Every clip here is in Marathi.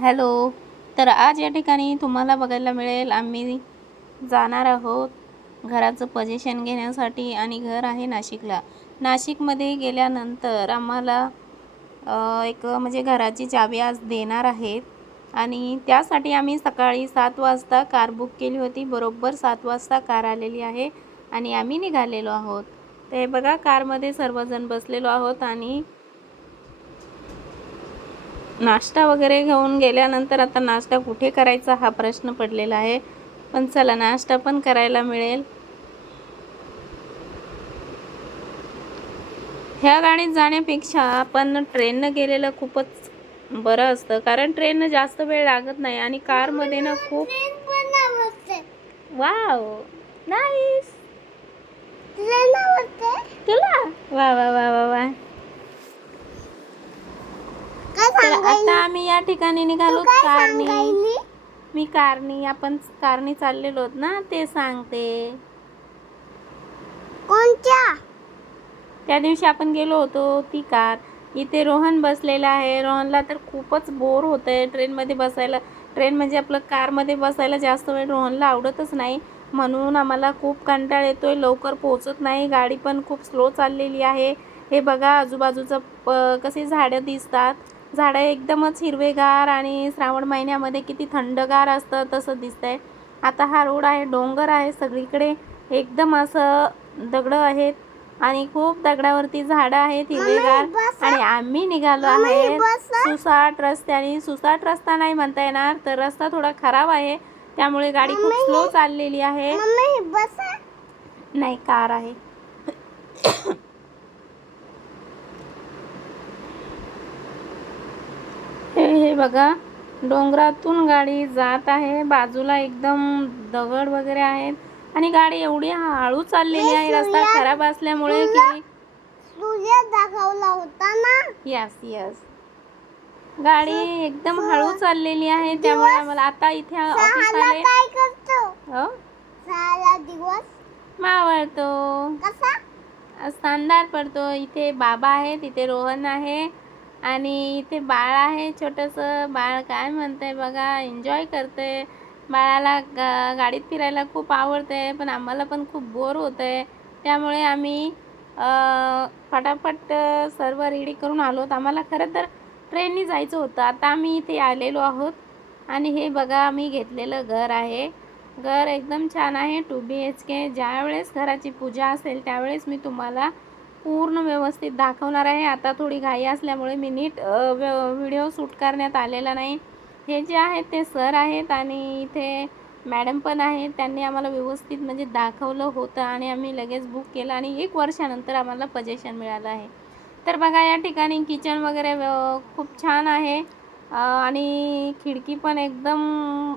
हॅलो. तर आज या ठिकाणी तुम्हाला बघायला मिळेल आम्ही जाणार आहोत घराचं पोझिशन घेण्यासाठी आणि घर आहे नाशिकला. नाशिकमध्ये गेल्यानंतर आम्हाला एक म्हणजे घराची चावी आज देणार आहेत. आणि त्यासाठी आम्ही सकाळी सात वाजता कार बुक केली होती. बरोबर सात वाजता कार आलेली आहे आणि आम्ही निघालेलो आहोत. ते बघा कारमध्ये सर्वजण बसलेलो आहोत आणि नाश्ता वगैरे घेऊन गेल्यानंतर आता नाश्ता कुठे करायचा हा प्रश्न पडलेला आहे. पण चला नाश्ता पण करायला मिळेल. ह्या गाडीत जाण्यापेक्षा आपण ट्रेननं गेलेलं खूपच बरं असतं. कारण ट्रेननं जास्त वेळ लागत नाही आणि कारमध्ये ना खूप वाव नाईस. तुला? वा वा वा वा वा. तर आता आम्ही या ठिकाणी निघालो. कारनी मी कारनी आपण कारनी चाललेलो ना ते सांगते. कोणत्या? त्या दिवशी आपण गेलो होतो ती कार. इथे रोहन बसलेला आहे. रोहनला तर खूपच बोर होत आहे ट्रेनमध्ये बसायला. ट्रेन म्हणजे आपलं कारमध्ये बसायला जास्त वेळ रोहनला आवडतच नाही. म्हणून आम्हाला खूप कंटाळ येतोय. लवकर पोहोचत नाही. गाडी पण खूप स्लो चाललेली आहे. हे बघा आजूबाजूचं प कसे झाडं दिसतात. झाडं एकदमच हिरवेगार आणि श्रावण महिन्यामध्ये किती थंडगार असतं तसं दिसतंय आता हा रोड आहे डोंगर आहे सगळीकडे एकदम असं दगडं आहेत आणि खूप दगडावरती झाडं आहेत हिरवेगार. आणि आम्ही निघालो आहे. सुसाट रस्त्याने सुसाट रस्ता नाही म्हणता येणार तर रस्ता थोडा खराब आहे त्यामुळे गाडी खूप. स्लो चाललेली आहे नाही कार आहे हे बघा डोंगरातून गाडी जात आहे. बाजूला एकदम दगड वगैरे आहेत. आणि गाडी एवढी हळू चाललेली आहे. रस्ता खराब असल्यामुळे की दाखवला होता ना? यस यस गाडी एकदम हळू चाललेली आहे. त्यामुळे आम्हाला आता इथे ऑफिस आले. हो? दिवस? मावळतो. कसा? शानदार पडतो. इथे बाबा आहे तिथे रोहन आहे. आणि इथे बाळ आहे छोटंसं बाळ काय म्हणतंय बघा एन्जॉय करते बाळाला गा गाडीत फिरायला खूप आवडते पण आम्हाला पण खूप बोर होतं आहे त्यामुळे आम्ही फटाफट सर्व रेडी करून आलो आहोत आम्हाला खरं तर ट्रेननी जायचं होतं. आता आम्ही इथे आलेलो आहोत. आणि हे बघा आम्ही घेतलेलं घर आहे. घर एकदम छान आहे टू बी एच के ज्यावेळेस घराची पूजा असेल त्यावेळेस मी तुम्हाला पूर्ण व्यवस्थित दाखवणार आहे. आता थोडी घाई असल्यामुळे मी नीट व्हिडिओ शूट करण्यात आलेला नाही. हे जे आहेत ते सर आहेत आणि इथे मॅडम पण आहेत. त्यांनी आम्हाला व्यवस्थित म्हणजे दाखवलं होतं आणि आम्ही लगेच बुक केलं आणि एक वर्षानंतर आम्हाला पजेशन मिळालं आहे. तर बघा या ठिकाणी किचन वगैरे व्य- खूप छान आहे. आणि खिडकी पण एकदम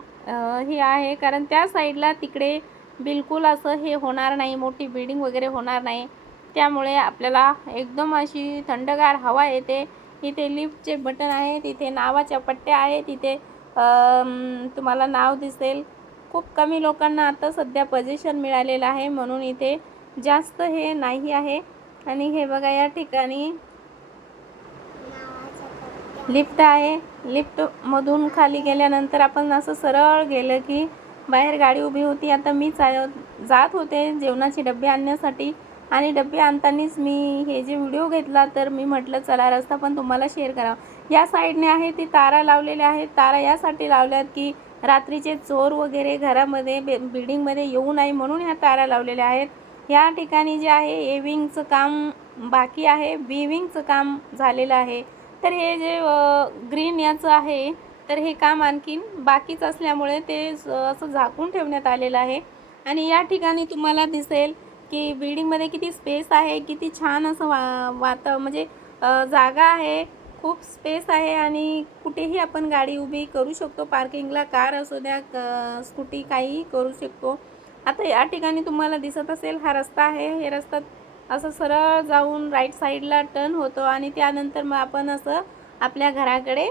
हे आहे. कारण त्या साईडला तिकडे बिलकुल असं हे होणार नाही. मोठी बिल्डिंग वगैरे होणार नाही. त्यामुळे आपल्याला एकदम अशी थंडगार हवा येते. इथे लिफ्टचे बटन आहे तिथे नावाच्या पट्ट्या आहे तिथे तुम्हाला नाव दिसेल. खूप कमी लोकांना आता सध्या पोझिशन मिळालेलं आहे म्हणून इथे जास्त हे नाही आहे. आणि हे बघा या ठिकाणी लिफ्ट आहे. लिफ्टमधून खाली गेल्यानंतर आपण असं सरळ गेलं की बाहेर गाडी उभी होती. आता मी चा जात होते जेवणाचे डबे आणण्यासाठी. आणि डबे आणतानीच मी हे जे व्हिडिओ घेतला तर मी म्हटलं चला रस्ता पण तुम्हाला शेअर करावा या साईडने आहे ती तारा लावलेल्या आहेत. तारा यासाठी लावल्यात की रात्रीचे चोर वगैरे घरामध्ये बे बिल्डिंगमध्ये येऊ नये म्हणून ह्या तारा लावलेल्या आहेत. या ठिकाणी जे आहे एविंगचं काम बाकी आहे. बिविंगचं काम झालेलं आहे. तर हे जे ग्रीन याचं आहे तर हे काम आणखीन बाकीच असल्यामुळे ते स- असं झाकून ठेवण्यात आलेलं आहे. आणि या ठिकाणी तुम्हाला दिसेल की बिल्डिंगमध्ये किती स्पेस आहे किती छान असं वा वात म्हणजे जागा आहे खूप स्पेस आहे आणि कुठेही आपण गाडी उभी करू शकतो पार्किंगला कार असू द्या क स्कूटी काहीही करू शकतो. आता या ठिकाणी तुम्हाला दिसत असेल हा रस्ता आहे. हे रस्ता असं सरळ जाऊन राईट साईडला टर्न होतो आणि त्यानंतर मग आपण असं आपल्या घराकडे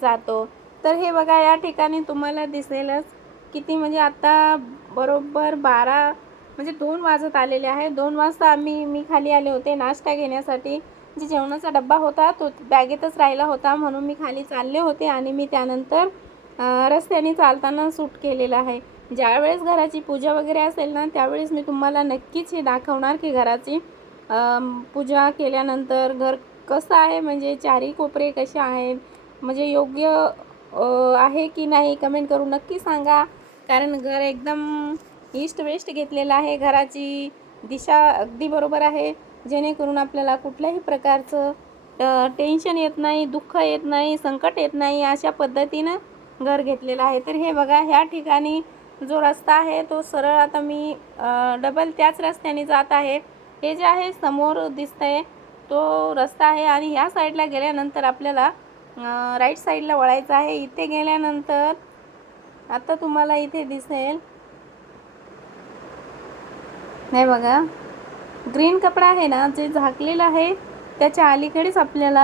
जातो. तर हे बघा या ठिकाणी तुम्हाला दिसेलच किती म्हणजे आता बरोबर बारा म्हणजे दोन वाजत आलेले आहे. दोन वाजता आम्ही मी खाली आले होते नाश्ता घेण्यासाठी. जे जेवणाचा डब्बा होता तो बॅगेतच राहिला होता म्हणून मी खाली चालले होते आणि मी त्यानंतर रस्त्याने चालताना सूट केलेलं आहे. ज्यावेळेस घराची पूजा वगैरे असेल ना त्यावेळेस मी तुम्हाला नक्कीच हे दाखवणार की घराची पूजा केल्यानंतर घर कसं आहे म्हणजे चारी कोपरे कसे आहेत म्हणजे योग्य आहे की नाही कमेंट करून नक्की सांगा. कारण घर एकदम ईस्ट वेस्ट घेतलेलं आहे. घराची दिशा अगदी बरोबर आहे. जेणेकरून आपल्याला कुठल्याही प्रकारचं टेन्शन येत नाही दुःख येत नाही संकट येत नाही अशा पद्धतीनं घर घेतलेलं आहे. तर हे बघा ह्या ठिकाणी जो रस्ता आहे तो सरळ आता मी डबल त्याच रस्त्याने जात आहे. हे जे आहे समोर दिसतंय तो रस्ता आहे आणि ह्या साईडला गेल्यानंतर आपल्याला राईट साईडला वळायचं आहे. इथे गेल्यानंतर आता तुम्हाला इथे दिसेल नाही बघा. ग्रीन कपडा आहे ना जे झाकलेलं आहे त्याच्या अलीकडेच आपल्याला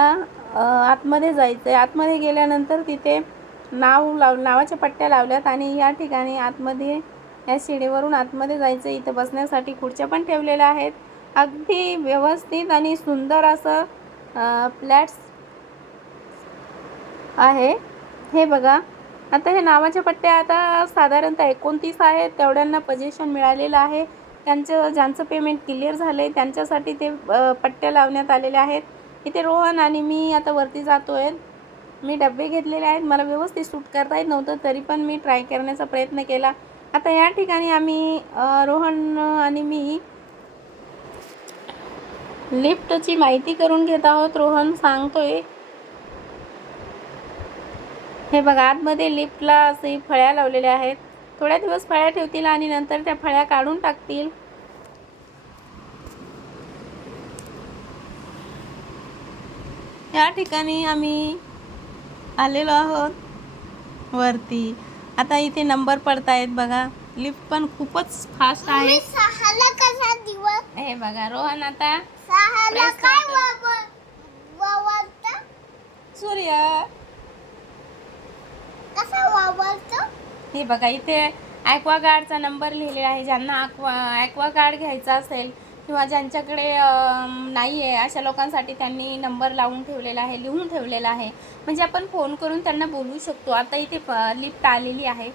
आतमध्ये जायचं आहे आतमध्ये गेल्यानंतर तिथे नाव लाव नावाच्या पट्ट्या लावल्यात आणि या ठिकाणी आतमध्ये या शिडीवरून आतमध्ये जायचं इथं बसण्यासाठी खुर्च्या पण ठेवलेल्या आहेत. अगदी व्यवस्थित आणि सुंदर असं फ्लॅट्स आहे. हे बघा. आता हे नावाच्या पट्ट्या आता साधारणतः एकोणतीस आहेत. तेवढ्यांना पजेशन मिळालेलं आहे. त्यांचं ज्यांचं पेमेंट क्लिअर झालं आहे त्यांच्यासाठी ते पट्ट्या लावण्यात आलेल्या आहेत. इथे रोहन आणि मी आता वरती जातो आहे मी डबे घेतलेले आहेत. मला व्यवस्थित सूट करता येत नव्हतं तरी पण मी ट्राय करण्याचा प्रयत्न केला. आता या ठिकाणी आम्ही रोहन आणि मी लिफ्टची माहिती करून घेत आहोत. रोहन सांगतोय. हे बघा आतमध्ये लिफ्टला असे फळ्या लावलेल्या आहेत. थोड्या दिवस फळ्या ठेवतील आणि नंतर त्या फळ्या काढून टाकतील. या ठिकाणी आम्ही आलेलो आहोत वरती. आता इथे नंबर पडतायत बघा. लिफ्ट पण खूपच फास्ट आहे. हे बघा रोहन आता सूर्य कसा वावरतं हे बघा इथे ॲक्वा गार्डचा नंबर लिहिलेला आहे. ज्यांना ॲक्वा ॲक्वा गार्ड घ्यायचा असेल किंवा ज्यांच्याकडे नाही आहे अशा लोकांसाठी त्यांनी नंबर लावून ठेवलेला आहे लिहून ठेवलेला आहे. म्हणजे आपण फोन करून त्यांना बोलू शकतो. आता इथे लिफ्ट आलेली आहे.